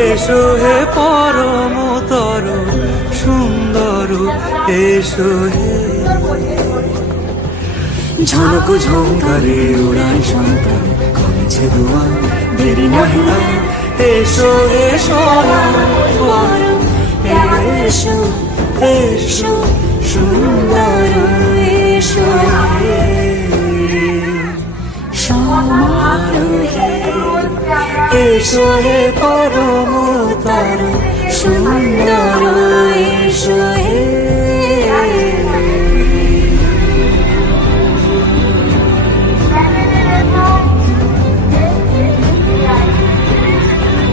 এসো হে পরমতর সুন্দর, এসো হে। ঝনক ঝঙ্কারে উড়ায় সন্তান, কমেছে দুয়ার, দেরি নাহি আর। এসো এসো পরম, এসো এসো সুন্দর, এসো হে সমারোহে। এসো হে পরম